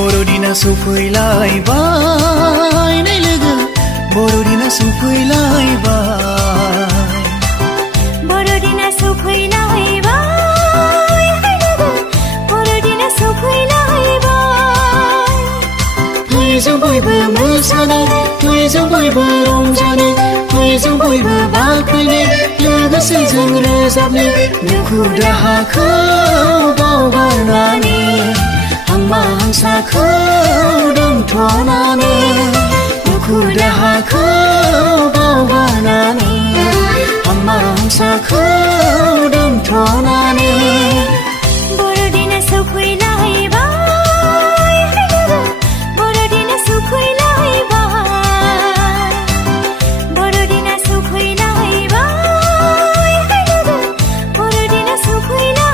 बर'दिना सफैलायबाय नै लोगो बर'दिना सफैलायबाय बर'दिना सफैलायबाय नै लोगो बर'दिना सफैलायबाय फै जों बयबो मोसानो फै जों बयबो रंजानो फै जों बयबो बाख्नायनो लोगोसे जों रोजाबनो दुखु दाहाखौ बावगारनानै हांमा हांसाखौ दोनथ'नानै दुखु दाहाखौ बावगारनानै हांमा हांसाखौ दोनथ'नानै बर'दिना सफैलायबाय नै लोगो बर'दिना सफैलायबाय बर'दिना सफैलायबाय नै लोगो बर'दिना सफैलायबाय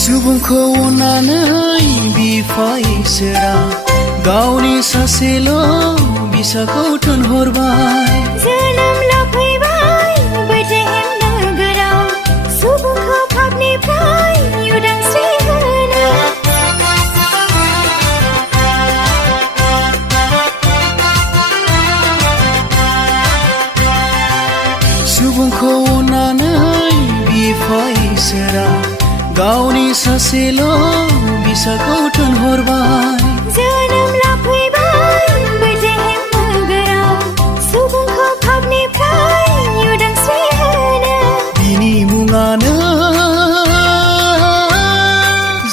सुबुंखौ अननानै बिफा इसोरा गावनि सासेल' बिसाखौ थिनहरबाय जोनोम लाफैबाय बेथलेहेम नोगोराव सुबुंखौ पापनिफ्राय उदांस्रि होनो सुबुंखौ अननानै बिफा इसोरा गावनि सासेल' बिसाखौ थिनहरबाय जोनोम लाफैबाय बेथलेहेम नोगोराव सुबुंखौ पापनिफ्राय उदांस्रि होनो बिनि मुङानो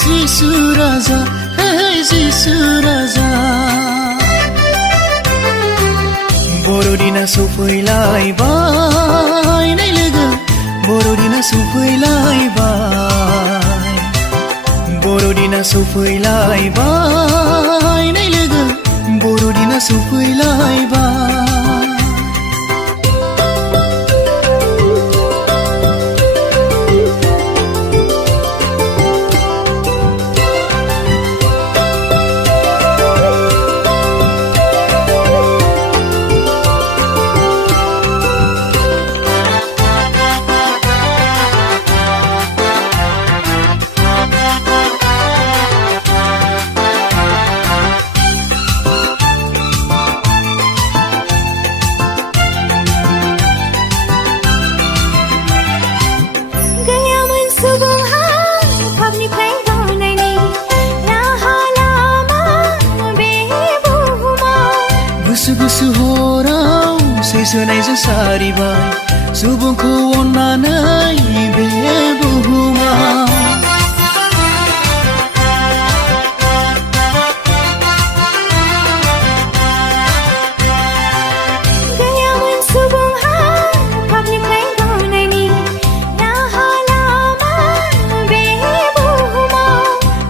जिसु राजा हे जिसु राजा बर'दिना सफैलायबाय नै लोगो बर'दिना सफैलायबाय बर'दिना सफैलायबाय नै लोगो बर'दिना सफैलायबाय गैयामोन सुबुंहा पापनिफ्राय बारनायनि राहा लामा बे बुहुमाव गुसु गुसु हराव सैसोनायजों सारिबाय सुबुंखौ अननानै बे बुहुमाव गैयामोन सुबुंहा पापनिफ्राय बारनायनि राहा लामा बे बुहुमाव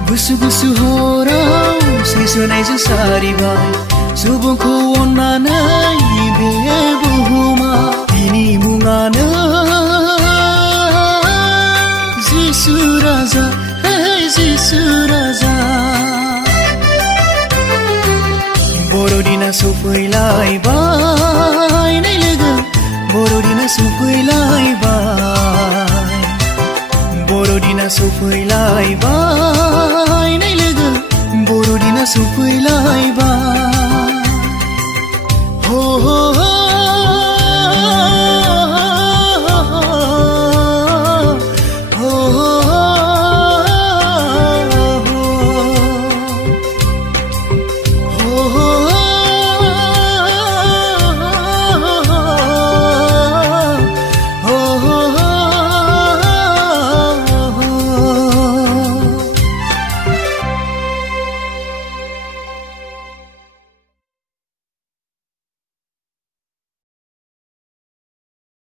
गुसु गुसु हराव सैसोनायजों सारिबाय सुबुंखौ अननानै बे बुहुमाव बिनि मुङानो जिसु राजा हे जिसु राजा बर'दिना सफैलायबाय नै लोगो बर'दिना सफैलायबाय बर'दिना सफैलायबाय